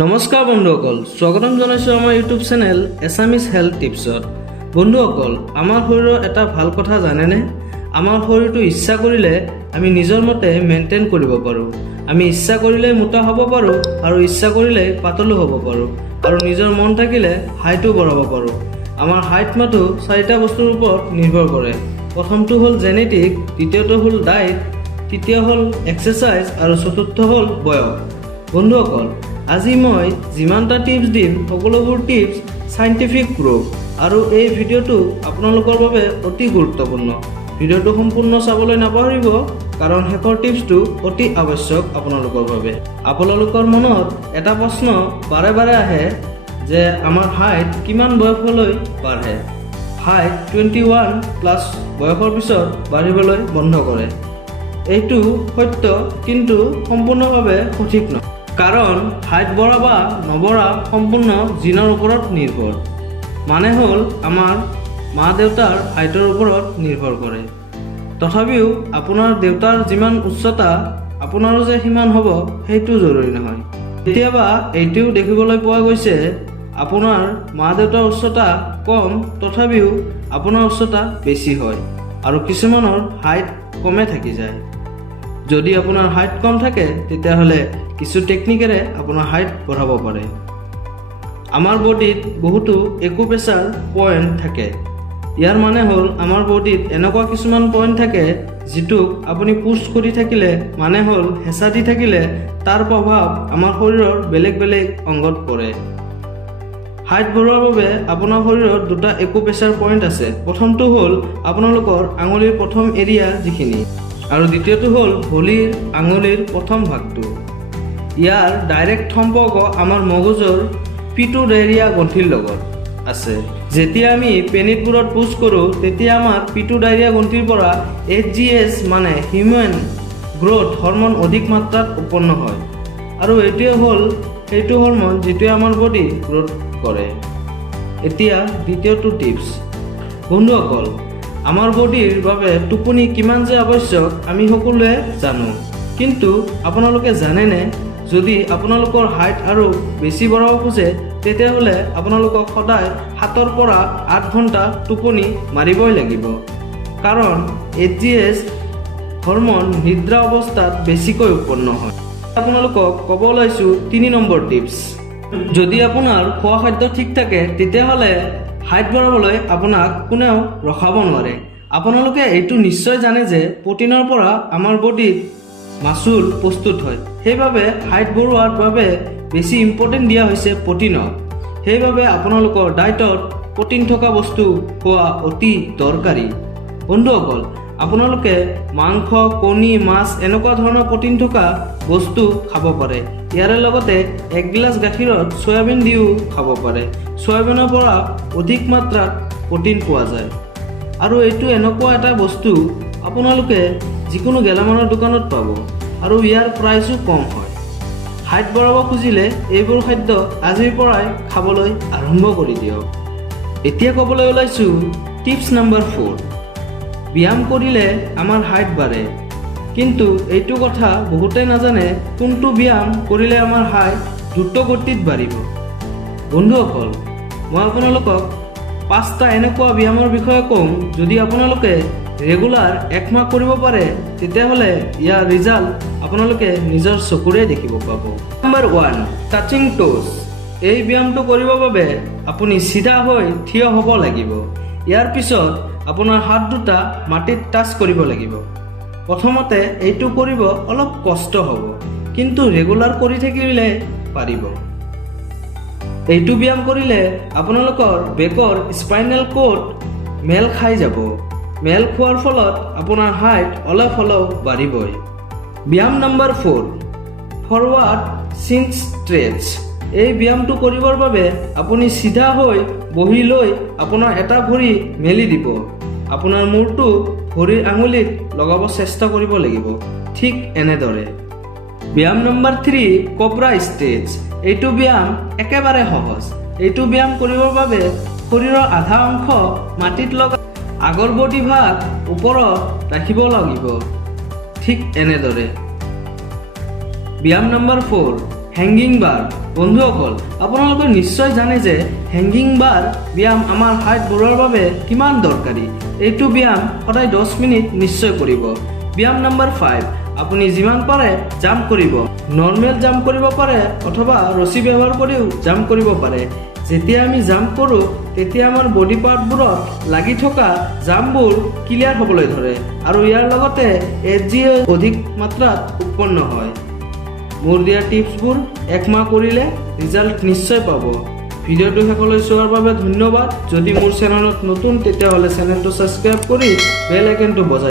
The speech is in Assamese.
নমস্কাৰ বন্ধুসকল, স্বাগতম জনাইছোঁ আমাৰ ইউটিউব চেনেল এছামিজ হেল্থ টিপছত। বন্ধুসকল, আমাৰ শৰীৰৰ এটা ভাল কথা জানেনে? আমাৰ শৰীৰটো ইচ্ছা কৰিলে আমি নিজৰ মতে মেইনটেইন কৰিব পাৰোঁ। আমি ইচ্ছা কৰিলে মোটা হ'ব পাৰোঁ আৰু ইচ্ছা কৰিলে পাতলো হ'ব পাৰোঁ, আৰু নিজৰ মন থাকিলে হাইটো বঢ়াব পাৰোঁ। আমাৰ হাইট মাথো 4টা বস্তুৰ ওপৰত নিৰ্ভৰ কৰে। প্ৰথমটো হ'ল জেনেটিক, দ্বিতীয়টো হ'ল ডায়েট, তৃতীয় হ'ল এক্সাৰচাইজ আৰু চতুৰ্থ হ'ল বয়স। বন্ধুসকল, আজি মই যিমানটা টিপছ দিম সকলোবোৰ টিপছ সাইণ্টিফিক প্ৰুফ, আৰু এই ভিডিঅ'টো আপোনালোকৰ বাবে অতি গুৰুত্বপূৰ্ণ। ভিডিঅ'টো সম্পূৰ্ণ চাবলৈ নাপাহৰিব, কাৰণ শেষৰ টিপছটো অতি আৱশ্যক আপোনালোকৰ বাবে। আপোনালোকৰ মনত এটা প্ৰশ্ন বাৰে বাৰে আহে যে আমাৰ হাইট কিমান বয়সলৈ বাঢ়ে। হাইট 21+ বয়সৰ পিছত বাঢ়িবলৈ বন্ধ কৰে। এইটো সত্য, কিন্তু সম্পূৰ্ণভাৱে সঠিক নহয়, কাৰণ হাইট বঢ়া বা নবঢ়া সম্পূৰ্ণ জিনৰ ওপৰত নিৰ্ভৰ। মানে হ'ল আমাৰ মা দেউতাৰ হাইটৰ ওপৰত নিৰ্ভৰ কৰে। তথাপিও আপোনাৰ দেউতাৰ যিমান উচ্চতা আপোনাৰো যে সিমান হ'ব সেইটো জৰুৰী নহয়। কেতিয়াবা এইটোও দেখিবলৈ পোৱা গৈছে আপোনাৰ মা দেউতাৰ উচ্চতা কম, তথাপিও আপোনাৰ উচ্চতা বেছি হয়, আৰু কিছুমানৰ হাইট কমে থাকি যায়। যদি আপোনাৰ হাইট কম থাকে তেতিয়াহ'লে কিছু টেকনিকেৰে আপোনাৰ হাইট বঢ়াব পাৰে। আমাৰ বডিত বহুতো একুপ্ৰেচাৰ পইণ্ট থাকে। ইয়াৰ মানে হ'ল আমাৰ বডিত এনেকুৱা কিছুমান পইণ্ট থাকে যিটোক আপুনি পুছ কৰি থাকিলে, মানে হ'ল হেঁচা দি থাকিলে, তাৰ প্ৰভাৱ আমাৰ শৰীৰৰ বেলেগ বেলেগ অংগত পৰে। হাইট বঢ়োৱাৰ বাবে আপোনাৰ শৰীৰত দুটা একুপ্ৰেচাৰ পইণ্ট আছে। প্ৰথমটো হ'ল আপোনালোকৰ আঙুলিৰ প্ৰথম এৰিয়া যিখিনি, আৰু দ্বিতীয়টো হ'ল ভৰিৰ আঙুলিৰ প্ৰথম ভাগটো। ইয়াৰ ডাইৰেক্ট সম্পৰ্ক আমাৰ মগজুৰ পিটুডাইৰিয়া গ্ৰন্থিৰ লগত আছে। যেতিয়া আমি পেনিটবোৰত পুছ কৰোঁ তেতিয়া আমাৰ পিটুডাইৰিয়া গ্ৰন্থিৰ পৰা HGH মানে হিউমেন গ্ৰথ হৰমন অধিক মাত্ৰাত উৎপন্ন হয়, আৰু এইটোৱে হ'ল সেইটো হৰমন যিটোৱে আমাৰ বডি গ্ৰথ কৰে। এতিয়া দ্বিতীয়টো টিপছ। বন্ধুসকল, আমাৰ বডিৰ বাবে টোপনি কিমান যে আৱশ্যক আমি সকলোৱে জানো, কিন্তু আপোনালোকে জানেনে যদি আপোনালোকৰ হাইট আৰু বেছি বঢ়াব খোজে তেতিয়াহ'লে আপোনালোকক সদায় 7 পৰা 8 ঘণ্টা টোপনি মাৰিবই লাগিব, কাৰণ HGH হৰমন নিদ্ৰা অৱস্থাত বেছিকৈ উৎপন্ন হয়। আপোনালোকক ক'ব ওলাইছোঁ 3 নম্বৰ টিপছ। যদি আপোনাৰ খোৱা খাদ্য ঠিক থাকে তেতিয়াহ'লে হাইট বঢ়াবলৈ আপোনাক কোনেও ৰখাব নোৱাৰে। আপোনালোকে এইটো নিশ্চয় জানে যে প্ৰটিনৰ পৰা আমাৰ বডিত মাচুল প্ৰস্তুত হয়। সেইবাবে হাইট বঢ়োৱাৰ বাবে বেছি ইম্পৰ্টেণ্ট দিয়া হৈছে প্ৰটিনক। সেইবাবে আপোনালোকৰ ডায়েটত প্ৰটিন থকা বস্তু খোৱা অতি দৰকাৰী। বন্ধুসকল, আপোনালোকে মাংস, কণী, মাছ এনেকুৱা ধৰণৰ প্ৰটিন থকা বস্তু খাব পাৰে। ইয়াৰে লগতে 1 গিলাচ গাখীৰত চয়াবিন দিও খাব পাৰে। চয়াবিনৰ পৰা অধিক মাত্ৰাত প্ৰটিন পোৱা যায়, আৰু এইটো এনেকুৱা এটা বস্তু আপোনালোকে যিকোনো গেলামালৰ দোকানত পাব, আৰু ইয়াৰ প্ৰাইচো কম হয়। হাইট বঢ়াব খুজিলে এইবোৰ খাদ্য আজিৰ পৰাই খাবলৈ আৰম্ভ কৰি দিয়ক। এতিয়া ক'বলৈ ওলাইছোঁ টিপছ নম্বৰ 4। ব্যায়াম কৰিলে আমাৰ হাইট বাঢ়ে, কিন্তু এইটো কথা বহুতে নাজানে কোনটো ব্যায়াম কৰিলে আমাৰ হাইট দ্ৰুত গতিত বাঢ়িব। বন্ধুসকল, মই আপোনালোকক 5টা এনেকুৱা ব্যায়ামৰ বিষয়ে ক'ম, যদি আপোনালোকে ৰেগুলাৰ 1 মাহ কৰিব পাৰে তেতিয়াহ'লে ইয়াৰ ৰিজাল্ট আপোনালোকে নিজৰ চকুৰে দেখিব পাব। Number 1, touching টোজ। এই ব্যায়ামটো কৰিবৰ বাবে আপুনি চিধা হৈ থিয় হ'ব লাগিব। ইয়াৰ পিছত আপোনাৰ হাত দুটা মাটিত টাচ কৰিব লাগিব। প্ৰথমতে এইটো কৰিব অলপ কষ্ট হ'ব, কিন্তু ৰেগুলাৰ কৰি থাকিলে পাৰিব। এইটো ব্যায়াম কৰিলে আপোনালোকৰ বেকৰ স্পাইনেল কৰ্ড মেল খাই যাব। মেল খোৱাৰ ফলত আপোনাৰ হাইট অলপ হ'লেও বাঢ়িবই। ব্যায়াম নম্বৰ 4, ফৰৱাৰ্ড চিন ষ্ট্ৰেচ। এই ব্যায়ামটো কৰিবৰ বাবে আপুনি চিধা হৈ বহি লৈ আপোনাৰ এটা ভৰি মেলি দিব। আপোনাৰ মূৰটো ভৰিৰ আঙুলিত লগাব চেষ্টা কৰিব লাগিব, ঠিক এনেদৰে। ব্যায়াম নম্বৰ 3, কোব্ৰা ষ্ট্ৰেচ। এইটো ব্যায়াম একেবাৰে সহজ। এইটো ব্যায়াম কৰিবৰ বাবে শৰীৰৰ আধা অংশ মাটিত লগাই আগৰ বডি ভাগ ওপৰত ৰাখিব লাগিব, ঠিক এনেদৰে। ব্যায়াম নম্বৰ 4, হেংগিং বাৰ। বন্ধুসকল, আপোনালোকে নিশ্চয় জানে যে হেংগিং বাৰ ব্যায়াম আমাৰ হাৰ্ট বঢ়োৱাৰ বাবে কিমান দৰকাৰী। এইটো ব্যায়াম সদায় 10 মিনিট নিশ্চয় কৰিব। ব্যায়াম নম্বৰ 5, আপুনি যিমান পাৰে জাম্প কৰিব। নৰ্মেল জাম্প কৰিব পাৰে অথবা ৰছী ব্যৱহাৰ কৰিও জাম্প কৰিব পাৰে। যেতিয়া আমি জাম্প কৰোঁ তেতিয়া আমাৰ বডি পাৰ্টবোৰত লাগি থকা জাম্পবোৰ ক্লিয়াৰ হ'বলৈ ধৰে আৰু ইয়াৰ লগতে এনাৰ্জিও অধিক মাত্ৰাত উৎপন্ন হয়। মোৰ দিয়া টিপছবোৰ 1 মাহ কৰিলে ৰিজাল্ট নিশ্চয় পাব। ভিডিঅ'টো শেষলৈ চোৱাৰ বাবে ধন্যবাদ। যদি মোৰ চেনেলত নতুন তেতিয়াহ'লে চেনেলটো ছাবস্ক্ৰাইব কৰি বেল আইকনটো বজাই